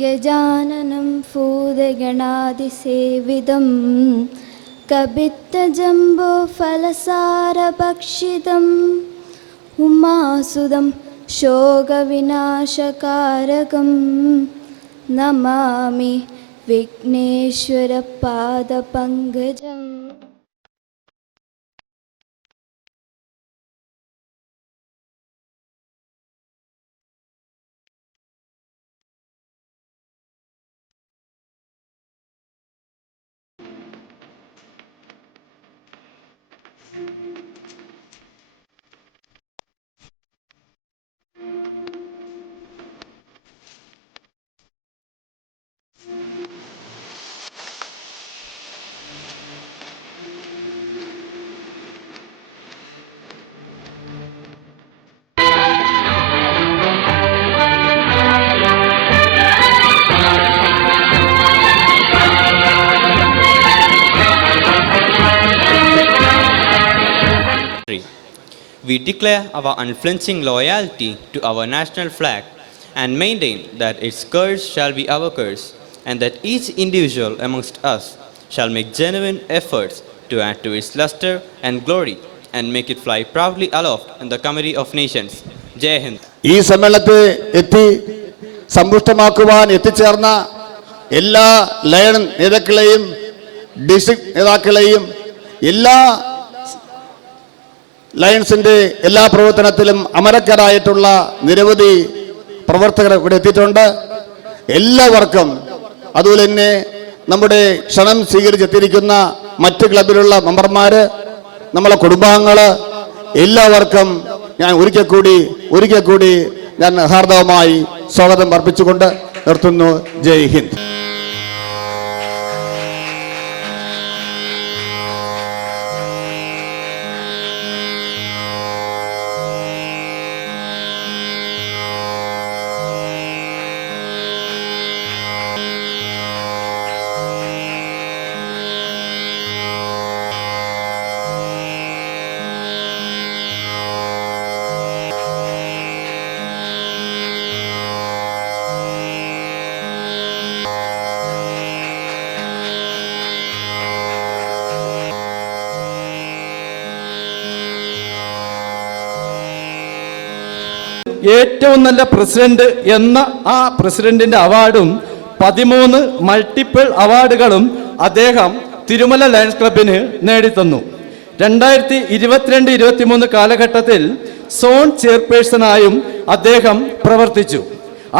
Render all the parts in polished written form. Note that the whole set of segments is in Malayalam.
ഗജാനനം ഭൂതഗണാതിസേവിതം കപിത്തജംബോ ഫലസാരഭക്ഷിതം ഉമാസുതം ശോകവിനാശകാരകം Namami വിഘ്നേശ്വരപാദപങ്കജം. We declare our unflinching loyalty to our national flag and maintain that its curse shall be our curse, and that each individual amongst us shall make genuine efforts to add to its luster and glory and make it fly proudly aloft in the comedy of nations. Jai Hind. ഈ സമ്മേളനത്തെ സമ്പുഷ്ടമാക്കുവാൻ എത്തിച്ചേർന്ന എല്ലാ ലയൺ നേതാക്കളെയും ഡിസ്ട്രിക്ട് നേതാക്കളെയും എല്ലാ ലയൺസിൻ്റെ എല്ലാ പ്രവർത്തനത്തിലും അമരക്കാരായിട്ടുള്ള നിരവധി പ്രവർത്തകർ ഇവിടെ എത്തിയിട്ടുണ്ട്. എല്ലാവർക്കും അതുപോലെ തന്നെ നമ്മുടെ ക്ഷണം സ്വീകരിച്ചെത്തിയിരിക്കുന്ന മറ്റ് ക്ലബിലുള്ള മെമ്പർമാർ, നമ്മളെ കുടുംബാംഗങ്ങൾ, എല്ലാവർക്കും ഞാൻ ഒരിക്കൽ കൂടി ഞാൻ ഹാർദവമായി സ്വാഗതം അർപ്പിച്ചുകൊണ്ട് നിർത്തുന്നു. ജയ് ഹിന്ദ്. ഏറ്റവും നല്ല പ്രസിഡന്റ് എന്ന ആ പ്രസിഡന്റിന്റെ അവാർഡും 13 മൾട്ടിപ്പിൾ അവാർഡുകളും അദ്ദേഹം തിരുമല ലയൺസ് ക്ലബിന് നേടിത്തന്നു. 2022-23 കാലഘട്ടത്തിൽ സോൺ ചെയർപേഴ്സണായും അദ്ദേഹം പ്രവർത്തിച്ചു.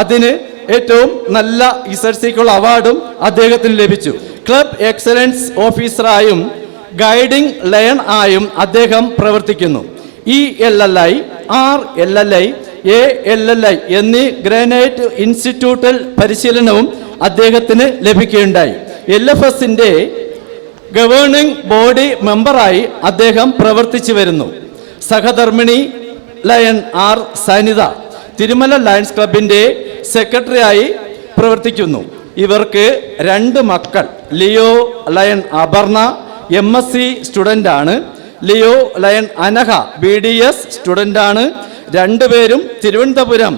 അതിന് ഏറ്റവും നല്ല ഇസഡ്സിക്കുള്ള അവാർഡും അദ്ദേഹത്തിന് ലഭിച്ചു. ക്ലബ് എക്സലൻസ് ഓഫീസറായും ഗൈഡിംഗ് ലയൺ ആയും അദ്ദേഹം പ്രവർത്തിക്കുന്നു. ELLI, RLLI, ALLI എന്നീ ഗ്രാനൈറ്റ് ഇൻസ്റ്റിറ്റ്യൂട്ടൽ പരിശീലനവും അദ്ദേഹത്തിന് ലഭിക്കുകയുണ്ടായി. LFSന്റെ ഗവേണിംഗ് ബോഡി മെമ്പറായി അദ്ദേഹം പ്രവർത്തിച്ചു വരുന്നു. സഹധർമ്മിണി Lion R Sanitha Thirumala Lions ക്ലബിൻ്റെ സെക്രട്ടറിയായി പ്രവർത്തിക്കുന്നു. ഇവർക്ക് 2 മക്കൾ. ലിയോ ലയൺ അപർണ MSc സ്റ്റുഡൻ്റാണ്. ലിയോ ലയൺ അനഹ BDS സ്റ്റുഡൻ്റാണ്. രണ്ടുപേരും തിരുവനന്തപുരം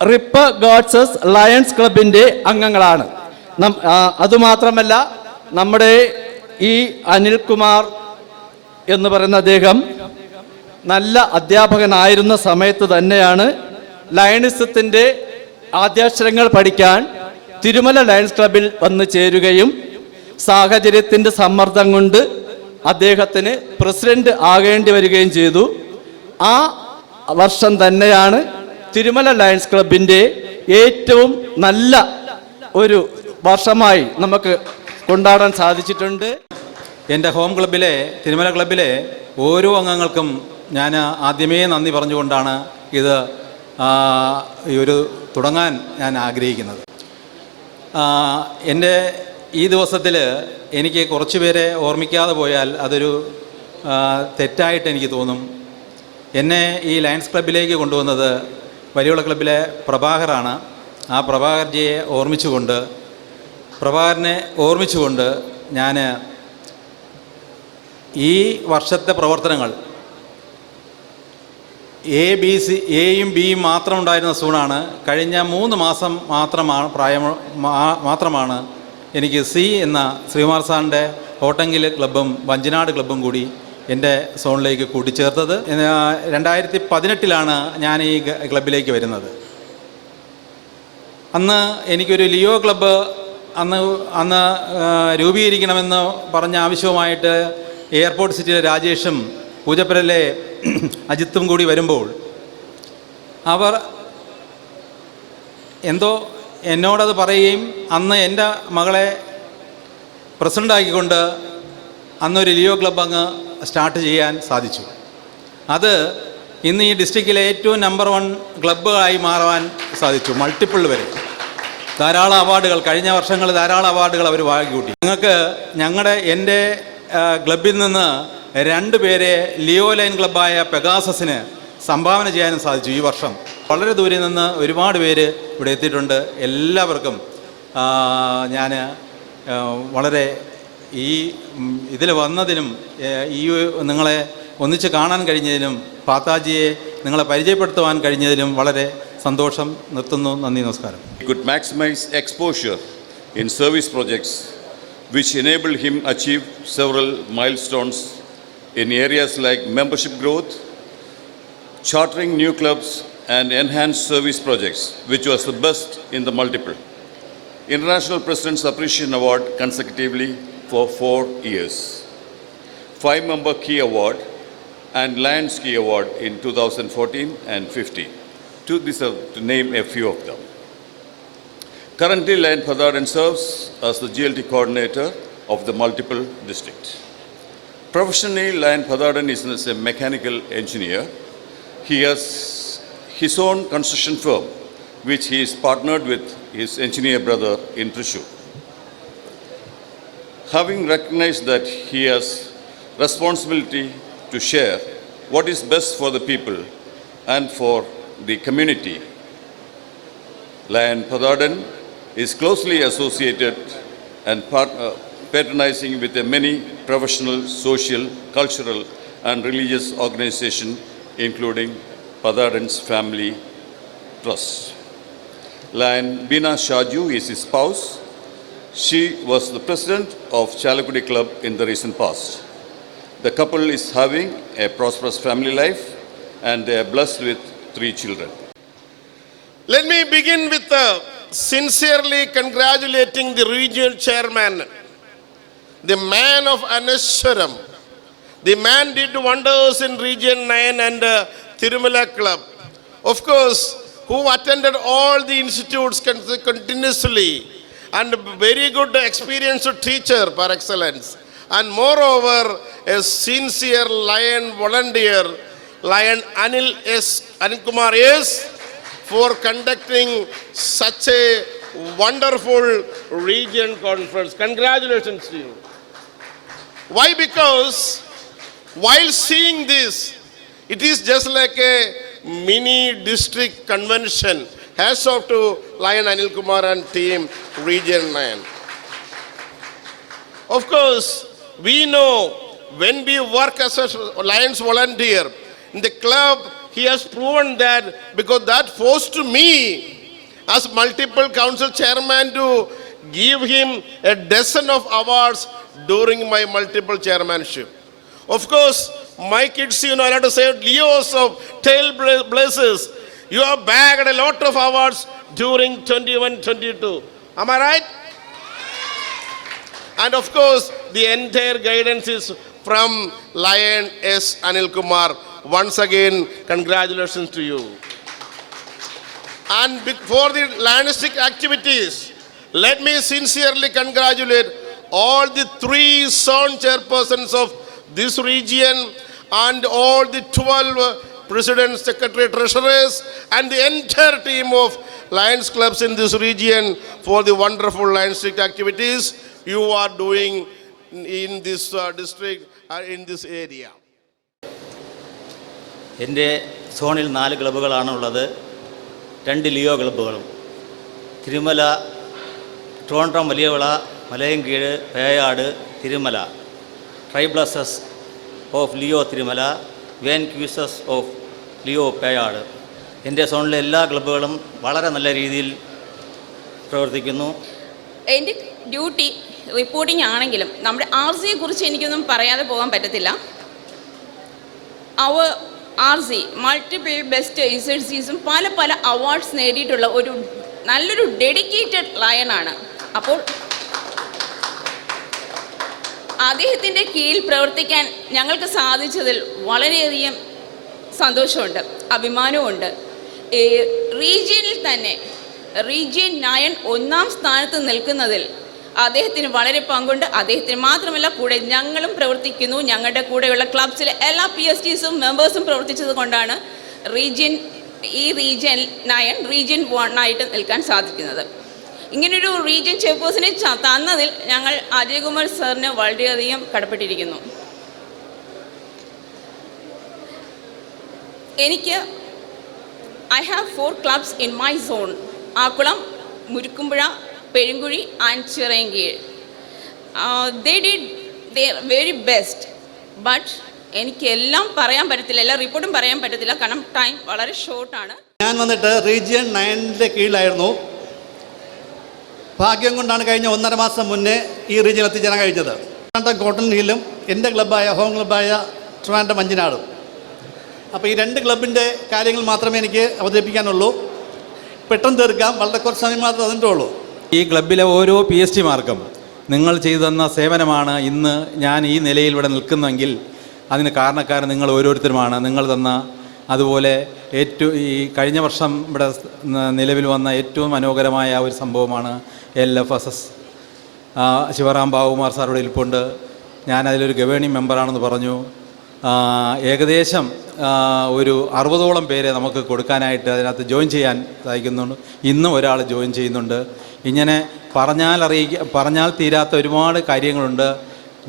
റിപ്പ ഗോഡ്സസ് ലയൺസ് ക്ലബിൻ്റെ അംഗങ്ങളാണ്. അതുമാത്രമല്ല, നമ്മുടെ ഈ അനിൽകുമാർ എന്ന് പറയുന്ന അദ്ദേഹം നല്ല അധ്യാപകനായിരുന്ന സമയത്ത് തന്നെയാണ് ലയണിസത്തിൻ്റെ ആദ്യാക്ഷരങ്ങൾ പഠിക്കാൻ തിരുമല ലയൺസ് ക്ലബിൽ വന്ന് ചേരുകയും സാഹചര്യത്തിൻ്റെ സമ്മർദ്ദം കൊണ്ട് അദ്ദേഹത്തിന് പ്രസിഡന്റ് ആകേണ്ടി വരികയും ചെയ്തു. ആ വർഷം തന്നെയാണ് തിരുമല ലയൺസ് ക്ലബിൻ്റെ ഏറ്റവും നല്ല ഒരു വർഷമായി നമുക്ക് കൊണ്ടാടാൻ സാധിച്ചിട്ടുണ്ട്. എൻ്റെ ഹോം ക്ലബിലെ തിരുമല ക്ലബിലെ ഓരോ അംഗങ്ങൾക്കും ഞാൻ ആദ്യമേ നന്ദി പറഞ്ഞുകൊണ്ടാണ് ഇത് തുടങ്ങാൻ ഞാൻ ആഗ്രഹിക്കുന്നത്. എൻ്റെ ഈ ദിവസത്തിൽ എനിക്ക് കുറച്ച് പേരെ ഓർമ്മിക്കാതെ പോയാൽ അതൊരു തെറ്റായിട്ട് എനിക്ക് തോന്നും. എന്നെ ഈ ലയൺസ് ക്ലബിലേക്ക് കൊണ്ടുവന്നത് വലിയുള്ള ക്ലബിലെ പ്രഭാകറാണ്. ആ പ്രഭാകർജിയെ പ്രഭാകരനെ ഓർമ്മിച്ചുകൊണ്ട് ഞാൻ ഈ വർഷത്തെ പ്രവർത്തനങ്ങൾ എയും ബിയും മാത്രം ഉണ്ടായിരുന്ന സോണാണ്. കഴിഞ്ഞ 3 മാസം മാത്രമാണ് എനിക്ക് സി എന്ന ശ്രീകുമാർ സാറിൻ്റെ ഓട്ടങ്കിൽ ക്ലബ്ബും വഞ്ചനാട് ക്ലബ്ബും കൂടി എൻ്റെ സോണിലേക്ക് കൂട്ടിച്ചേർത്തത്. 2018 ഞാൻ ഈ ക്ലബിലേക്ക് വരുന്നത്. അന്ന് എനിക്കൊരു ലിയോ ക്ലബ്ബ് അന്ന് രൂപീകരിക്കണമെന്ന് പറഞ്ഞ ആവശ്യവുമായിട്ട് എയർപോർട്ട് സിറ്റിയിലെ രാജേഷും പൂജപ്പുരയിലെ അജിത്തും കൂടി വരുമ്പോൾ അവർ എന്തോ എന്നോടത് പറയുകയും അന്ന് എൻ്റെ മകളെ പ്രസിഡൻ്റാക്കിക്കൊണ്ട് അന്നൊരു ലിയോ ക്ലബ്ബ് അങ്ങ് സ്റ്റാർട്ട് ചെയ്യാൻ സാധിച്ചു. അത് ഇന്ന് ഈ ഡിസ്ട്രിക്റ്റിലെ ഏറ്റവും നമ്പർ 1 ക്ലബ്ബായി മാറാൻ സാധിച്ചു. മൾട്ടിപ്പിൾ വരെ ധാരാളം അവാർഡുകൾ, കഴിഞ്ഞ വർഷങ്ങളിൽ ധാരാളം അവാർഡുകൾ അവർ വാങ്ങിക്കൂട്ടി. എൻ്റെ ക്ലബിൽ നിന്ന് 2 പേരെ ലിയോ ലൈൻ ക്ലബ്ബായ പെഗാസസിന് സംഭാവന ചെയ്യാനും സാധിച്ചു. ഈ വർഷം വളരെ ദൂരെ നിന്ന് ഒരുപാട് പേര് ഇവിടെ എത്തിയിട്ടുണ്ട്. എല്ലാവർക്കും ഞാൻ വളരെ ഇതിൽ വന്നതിനും ഈ നിങ്ങളെ ഒന്നിച്ച് കാണാൻ കഴിഞ്ഞതിനും പാത്താജിയെ നിങ്ങളെ പരിചയപ്പെടുത്തുവാൻ കഴിഞ്ഞതിലും വളരെ സന്തോഷം. നിർത്തുന്നു. നന്ദി, നമസ്കാരം. He could maximize exposure in service projects which enabled him achieve several milestones in areas like membership growth, chartering new clubs and enhanced service projects, which was the best in the multiple. International President's Appreciation Award consecutively for 4 years. 5-member Key Award and Lions Key Award in 2014 and 15. To name a few of them. Currently, Lion Padaran serves as the GLT coordinator of the multiple district. Professionally, Lion Padaran is a mechanical engineer. He has his own construction firm, which he is partnered with his engineer brother in Thrissur. Having recognized that he has responsibility to share what is best for the people and for the community, Lion Padaran is closely associated and patronizing with many professional, social, cultural and religious organizations, including Padaran's Family Trust. Lion Bina Shaju is his spouse. She was the president of Chalakudi Club in the recent past. The couple is having a prosperous family life and they are blessed with 3 children. Let me begin with sincerely congratulating the regional chairman, the man of Aneshwaram. The man did wonders in Region 9 and Tirumala Club. Of course, who attended all the institutes continuously and very good experienced teacher par excellence. And moreover, a sincere Lion volunteer, Lion Anil Kumar S, for conducting such a wonderful region conference. Congratulations to you. Why? Because while seeing this, it is just like a mini district convention. Hats off to Lion Anil Kumar and team Region 9. Of course, we know when we work as a Lions volunteer in the club, he has proven that, because that forced me as multiple council chairman to give him a dozen of awards during my multiple chairmanship. Of course, my kids, I have to say, Leos of Tailblazers, you have bagged a lot of awards during 21-22. Am I right? And of course, the entire guidance is from Lion S. Anil Kumar. Once again, congratulations to you. And for the Lionstic activities, let me sincerely congratulate all the 3 zone chairpersons of this region and all the 12 presidents, secretary, treasurers and the entire team of Lions clubs in this region for the wonderful Lionstic activities you are doing in this district or in this area. എൻ്റെ സോണിൽ 4 ക്ലബ്ബുകളാണുള്ളത്. 2 ലിയോ ക്ലബ്ബുകളും, Thirumala, Trivandrum Valiyavila, Malayinkeezhu, Peyad, Thirumala, trailblazers of Leo Thirumala, vanquishers of Leo Peyad. എൻ്റെ സോണിലെ എല്ലാ ക്ലബ്ബുകളും വളരെ നല്ല രീതിയിൽ പ്രവർത്തിക്കുന്നു. എൻ്റെ ഡ്യൂട്ടി റിപ്പോർട്ടിംഗ് ആണെങ്കിലും നമ്മുടെ ആർ സിയെ കുറിച്ച് എനിക്കൊന്നും പറയാതെ പോകാൻ പറ്റത്തില്ല. അവർ ആർ സി മൾട്ടിപ്പിൾ ബെസ്റ്റ് ഇസഡ്സീസും പല പല അവാർഡ്സ് നേടിയിട്ടുള്ള ഒരു നല്ലൊരു ഡെഡിക്കേറ്റഡ് ലയനാണ്. അപ്പോൾ അദ്ദേഹത്തിൻ്റെ കീഴിൽ പ്രവർത്തിക്കാൻ ഞങ്ങൾക്ക് സാധിച്ചതിൽ വളരെയധികം സന്തോഷമുണ്ട്, അഭിമാനമുണ്ട്. റീജിയനിൽ തന്നെ റീജിയൻ 9 ഒന്നാം സ്ഥാനത്ത് നിൽക്കുന്നതിൽ അദ്ദേഹത്തിന് വളരെ പങ്കുണ്ട്. അദ്ദേഹത്തിന് മാത്രമല്ല, കൂടെ ഞങ്ങളും പ്രവർത്തിക്കുന്നു. ഞങ്ങളുടെ കൂടെയുള്ള ക്ലബ്സിലെ എല്ലാ PSTസും മെമ്പേഴ്സും പ്രവർത്തിച്ചത് കൊണ്ടാണ് ഈ റീജിയൻ 9 റീജിയൻ 1 ആയിട്ട് നിൽക്കാൻ സാധിക്കുന്നത്. ഇങ്ങനൊരു റീജിയൻ ചെയർപേഴ്സനെ തന്നതിൽ ഞങ്ങൾ അജയ്കുമാർ സാറിന് വളരെയധികം കടപ്പെട്ടിരിക്കുന്നു. I have 4 clubs in my zone: Akulam, Murikumbura, Perunguri and Chirangir. They did their very best, but എനിക്ക് എല്ലാം പറയാൻ പറ്റത്തില്ല, എല്ലാ റിപ്പോർട്ടും പറയാൻ പറ്റത്തില്ല, കാരണം ടൈം വളരെ ഷോർട്ടാണ്. ഞാൻ വന്നിട്ട് റീജിയൻ 9 കീഴിലായിരുന്നു. ഭാഗ്യം കൊണ്ടാണ് കഴിഞ്ഞ 1.5 മാസം മുന്നേ ഈ റീജിയൻ എത്തിച്ചേരാൻ കഴിഞ്ഞത്. ട്രിവാൻഡ്രം കോട്ടൺ ഹില്ലും എൻ്റെ ക്ലബ്ബായ ഹോം ക്ലബ്ബായ ട്രിവാൻഡ്രം മഞ്ചനാടും. അപ്പോൾ ഈ 2 ക്ലബിൻ്റെ കാര്യങ്ങൾ മാത്രമേ എനിക്ക് അവതരിപ്പിക്കാനുള്ളൂ. പെട്ടെന്ന് തീർക്കാം, വളരെ കുറച്ച് സമയം മാത്രമേ തന്നിട്ടുള്ളൂ. ഈ ക്ലബിലെ ഓരോ PSTമാർക്കും നിങ്ങൾ ചെയ്തു തന്ന സേവനമാണ് ഇന്ന് ഞാൻ ഈ നിലയിൽ ഇവിടെ നിൽക്കുന്നെങ്കിൽ അതിന് കാരണക്കാരൻ നിങ്ങൾ ഓരോരുത്തരുമാണ്. നിങ്ങൾ തന്ന അതുപോലെ ഈ കഴിഞ്ഞ വർഷം ഇവിടെ നിലവിൽ വന്ന ഏറ്റവും മനോഹരമായ ഒരു സംഭവമാണ് LFSS. ശിവറാം ബാബുകുമാർ സാർ ഇവിടെ ഇരിപ്പുണ്ട്. ഞാനതിലൊരു ഗവേണിംഗ് മെമ്പറാണെന്ന് പറഞ്ഞു. ഏകദേശം ഒരു 60ഓളം പേരെ നമുക്ക് കൊടുക്കാനായിട്ട് അതിനകത്ത് ജോയിൻ ചെയ്യാൻ സാധിക്കുന്നുണ്ട്. ഇന്നും ഒരാൾ ജോയിൻ ചെയ്യുന്നുണ്ട്. ഇങ്ങനെ പറഞ്ഞാൽ തീരാത്ത ഒരുപാട് കാര്യങ്ങളുണ്ട്.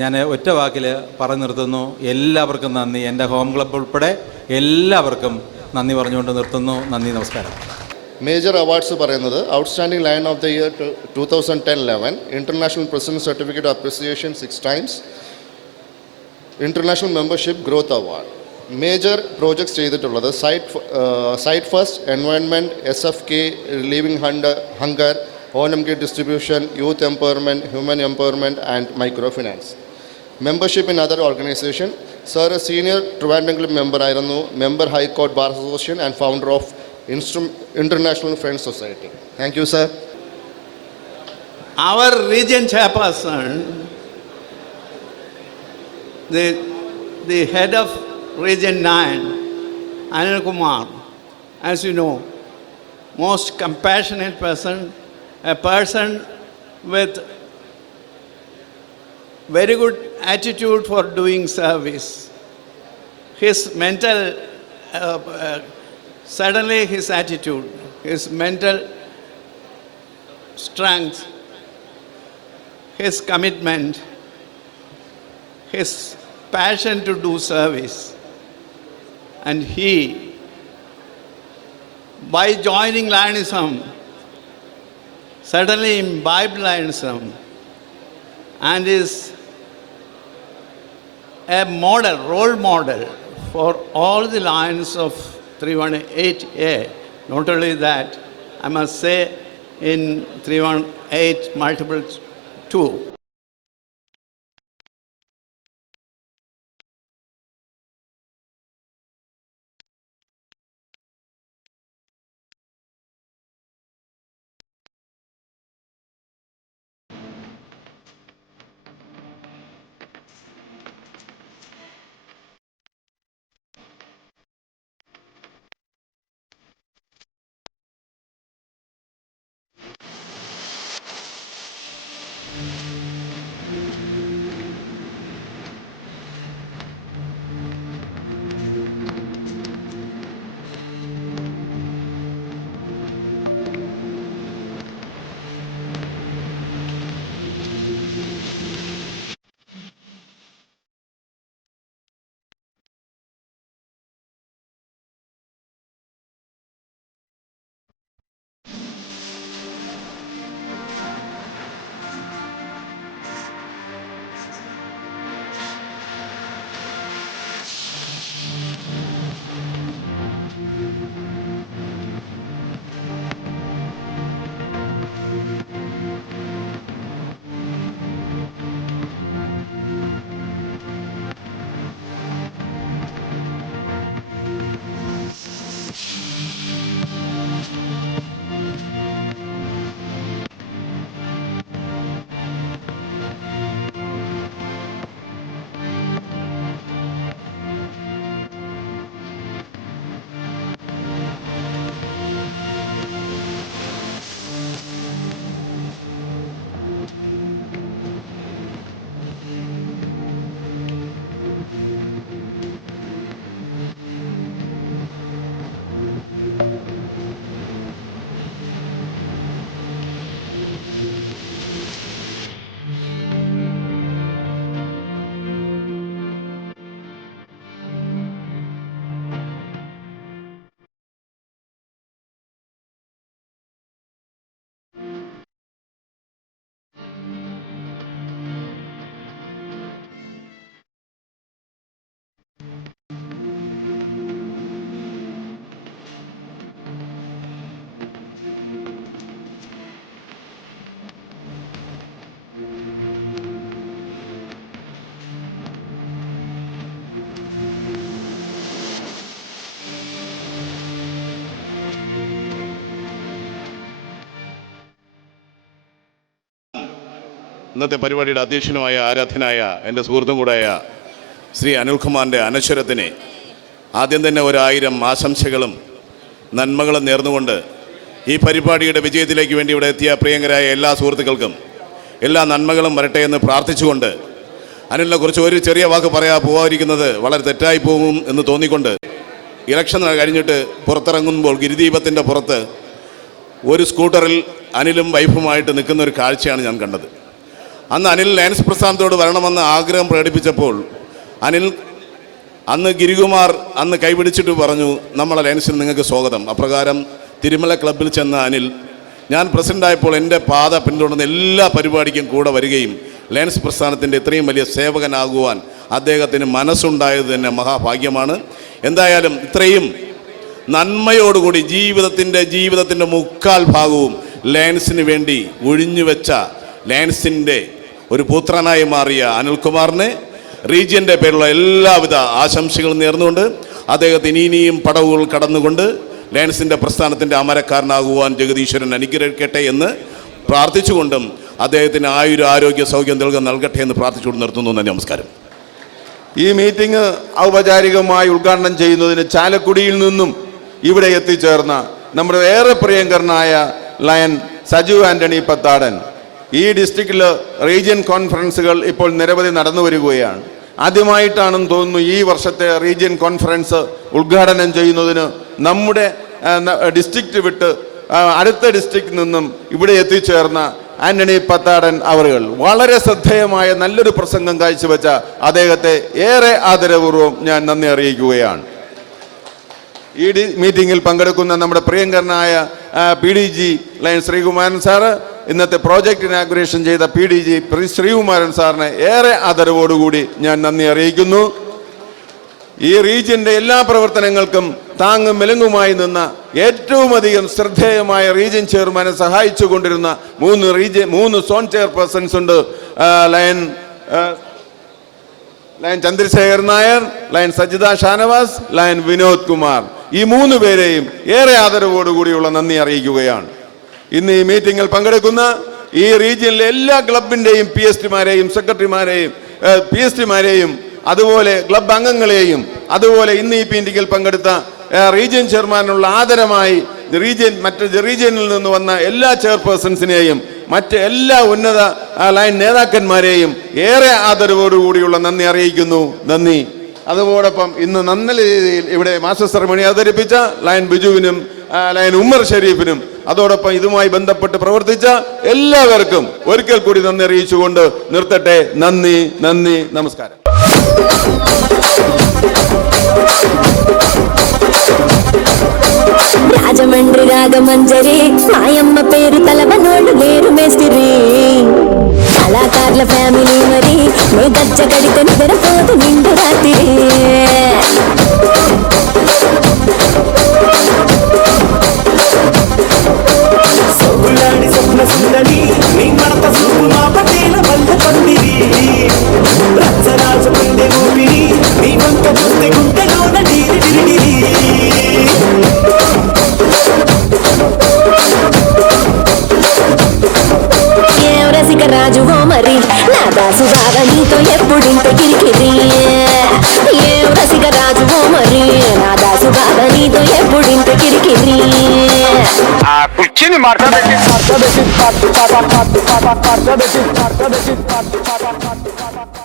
ഞാൻ ഒറ്റ വാക്കിൽ പറഞ്ഞു നിർത്തുന്നു. എല്ലാവർക്കും നന്ദി. എൻ്റെ ഹോം ക്ലബ്ബ് ഉൾപ്പെടെ എല്ലാവർക്കും നന്ദി പറഞ്ഞുകൊണ്ട് നിർത്തുന്നു. നന്ദി, നമസ്കാരം. മേജർ അവാർഡ്സ് പറയുന്നത് outstanding Lion of the year 2010-11, international president certificate of appreciation 6 times, international membership growth award. Major projects ചെയ്തിട്ടുള്ളത് sight first, environment, SFK, relieving hunger, ONMK distribution, youth empowerment, human empowerment and micro finance. Membership in other organization. Sir senior Trivandrum club member ആയിരുന്നു, member high court bar association and founder of International Friends Society. Thank you, sir. Our region chairperson, the head of Region 9, Anil Kumar, as you know, most compassionate person, a person with very good attitude for doing service. His mental suddenly his attitude, his mental strength, his commitment, his passion to do service, and he, by joining Lionism, suddenly imbibed Lionism and is a model, role model for all the Lions of 318A. Not only that, I must say in 318/2. ഇന്നത്തെ പരിപാടിയുടെ അധ്യക്ഷനുമായ ആരാധ്യനായ എൻ്റെ സുഹൃത്തും കൂടായ ശ്രീ അനിൽകുമാറിൻ്റെ അനശ്വരത്തിന് ആദ്യം തന്നെ 1000 ആശംസകളും നന്മകളും നേർന്നുകൊണ്ട് ഈ പരിപാടിയുടെ വിജയത്തിലേക്ക് വേണ്ടി ഇവിടെ എത്തിയ പ്രിയങ്കരായ എല്ലാ സുഹൃത്തുക്കൾക്കും എല്ലാ നന്മകളും വരട്ടെ എന്ന് പ്രാർത്ഥിച്ചുകൊണ്ട് അനിലിനെ കുറിച്ച് ഒരു ചെറിയ വാക്ക് പോകാതിരിക്കുന്നത് വളരെ തെറ്റായി പോകും എന്ന് തോന്നിക്കൊണ്ട് ഇലക്ഷൻ കഴിഞ്ഞിട്ട് പുറത്തിറങ്ങുമ്പോൾ ഗിരിദീപത്തിൻ്റെ പുറത്ത് ഒരു സ്കൂട്ടറിൽ അനിലും വൈഫുമായിട്ട് നിൽക്കുന്ന ഒരു കാഴ്ചയാണ് ഞാൻ കണ്ടത്. അന്ന് അനിൽ ലയൻസ് പ്രസ്ഥാനത്തോട് വരണമെന്ന് ആഗ്രഹം പ്രകടിപ്പിച്ചപ്പോൾ അന്ന് ഗിരികുമാർ കൈപിടിച്ചിട്ട് പറഞ്ഞു, നമ്മളെ ലയൻസിന് നിങ്ങൾക്ക് സ്വാഗതം. അപ്രകാരം തിരുമല ക്ലബ്ബിൽ ചെന്ന അനിൽ ഞാൻ പ്രസിഡൻ്റായപ്പോൾ എൻ്റെ പാത പിന്തുടർന്ന് എല്ലാ പരിപാടിക്കും കൂടെ വരികയും ലയൻസ് പ്രസ്ഥാനത്തിൻ്റെ ഇത്രയും വലിയ സേവകനാകുവാൻ അദ്ദേഹത്തിന് മനസ്സുണ്ടായത് തന്നെ മഹാഭാഗ്യമാണ്. എന്തായാലും ഇത്രയും നന്മയോടുകൂടി ജീവിതത്തിൻ്റെ മുക്കാൽ ഭാഗവും ലയൻസിന് വേണ്ടി ഒഴിഞ്ഞുവെച്ച ലയൻസിൻ്റെ ഒരു പുത്രനായി മാറിയ അനിൽകുമാറിനെ റീജിയൻ്റെ പേരുള്ള എല്ലാവിധ ആശംസകളും നേർന്നുകൊണ്ട് അദ്ദേഹത്തിന് ഇനിയും പടവുകൾ കടന്നുകൊണ്ട് ലയൻസിൻ്റെ പ്രസ്ഥാനത്തിൻ്റെ അമരക്കാരനാകുവാൻ ജഗദീശ്വരൻ അനുഗ്രഹിക്കട്ടെ എന്ന് പ്രാർത്ഥിച്ചുകൊണ്ടും അദ്ദേഹത്തിന് ആരോഗ്യ സൗഖ്യം നൽകട്ടെ എന്ന് പ്രാർത്ഥിച്ചുകൊണ്ട് നിർത്തുന്നു. നമസ്കാരം. ഈ മീറ്റിംഗ് ഔപചാരികമായി ഉദ്ഘാടനം ചെയ്യുന്നതിന് ചാലക്കുടിയിൽ നിന്നും ഇവിടെ എത്തിച്ചേർന്ന നമ്മുടെ ഏറെ പ്രിയങ്കരനായ ലയൻ സജു ആൻ്റണി പത്താടൻ. ഈ ഡിസ്ട്രിക്റ്റിൽ റീജിയൻ കോൺഫറൻസുകൾ ഇപ്പോൾ നിരവധി നടന്നു വരികയാണ്. ആദ്യമായിട്ടാണെന്ന് തോന്നുന്നു ഈ വർഷത്തെ റീജിയൻ കോൺഫറൻസ് ഉദ്ഘാടനം ചെയ്യുന്നതിന് നമ്മുടെ ഡിസ്ട്രിക്റ്റ് വിട്ട് അടുത്ത ഡിസ്ട്രിക്റ്റിൽ നിന്നും ഇവിടെ എത്തിച്ചേർന്ന ആൻ്റണി പത്താടൻ അവറുകൾ വളരെ ശ്രദ്ധേയമായ നല്ലൊരു പ്രസംഗം കാഴ്ചവെച്ച അദ്ദേഹത്തെ ഏറെ ആദരപൂർവ്വം ഞാൻ നന്ദി അറിയിക്കുകയാണ്. ഈ മീറ്റിങ്ങിൽ പങ്കെടുക്കുന്ന നമ്മുടെ പ്രിയങ്കരനായ PDG ലയൻ ശ്രീകുമാരൻ സാറ്, ഇന്നത്തെ പ്രോജക്റ്റ് ഇനാഗുറേഷൻ ചെയ്ത PDG ശ്രീകുമാരൻ സാറിനെ ഏറെ ആദരവോടുകൂടി ഞാൻ നന്ദി അറിയിക്കുന്നു. ഈ റീജിയൻ്റെ എല്ലാ പ്രവർത്തനങ്ങൾക്കും താങ്ങും മെലുങ്ങുമായി നിന്ന ഏറ്റവും അധികം ശ്രദ്ധേയമായ റീജിയൻ ചെയർമാനെ സഹായിച്ചു കൊണ്ടിരുന്ന 3 സോൺ ചെയർപേഴ്സൺസ് ഉണ്ട്. ലയൻ ചന്ദ്രശേഖർ നായർ, ലയൻ സജിത ഷാനവാസ്, ലയൻ വിനോദ് കുമാർ. ഈ 3 പേരെയും ഏറെ ആദരവോടുകൂടിയുള്ള നന്ദി അറിയിക്കുകയാണ്. ഇന്ന് ഈ മീറ്റിങ്ങിൽ പങ്കെടുക്കുന്ന ഈ റീജിയനിലെ എല്ലാ ക്ലബിൻ്റെയും PSTമാരെയും സെക്രട്ടറിമാരെയും PSTമാരെയും അതുപോലെ ക്ലബ് അംഗങ്ങളെയും അതുപോലെ ഇന്ന് ഈ മീറ്റിങ്ങിൽ പങ്കെടുത്ത റീജിയൻ ചെയർമാനുള്ള ആദരമായി മറ്റ് റീജിയനിൽ നിന്ന് വന്ന എല്ലാ ചെയർപേഴ്സൺസിനെയും മറ്റ് എല്ലാ ഉന്നത ലൈൻ നേതാക്കന്മാരെയും ഏറെ ആദരവോടുകൂടിയുള്ള നന്ദി അറിയിക്കുന്നു. നന്ദി. അതോടൊപ്പം ഇന്ന് നല്ല രീതിയിൽ ഇവിടെ മാസ്റ്റർ സെറമണി അവതരിപ്പിച്ച ലയൻ ബിജുവിനും ലയൻ ഉമ്മർ ഷരീഫിനും അതോടൊപ്പം ഇതുമായി ബന്ധപ്പെട്ട് പ്രവർത്തിച്ച എല്ലാവർക്കും ഒരിക്കൽ കൂടി നന്ദി അറിയിച്ചുകൊണ്ട് നിർത്തട്ടെ. നന്ദി, നന്ദി, നമസ്കാരം. రాజమండ్రి రాగమంజరి మాయమ్మ పేరు తలవనోళ్ళు లేరు మేస్తిరి కళాకారుల ఫ్యామిలీ మరి నే గజ్జ కడితే నిద్రపోదు నిండు రాత్రి సోగులాడి స్వప్న సుందరి నీ మడత సూపు మా పటేల వల్ల పందిరి రచ్చరాజ ముందే ఊపిరి నీ వంక చూస్తే గుంటలోన డీరి డిరిడిరి రాజువో మరి నా దాసు బాగా నీతో ఎప్పుడింత కిరికిరి ఏం రసిక రాజువో మరి నా దాసు బాగా నీతో ఎప్పుడింత కిరికిరి ఆ కుర్చీని మార్చబెట్టి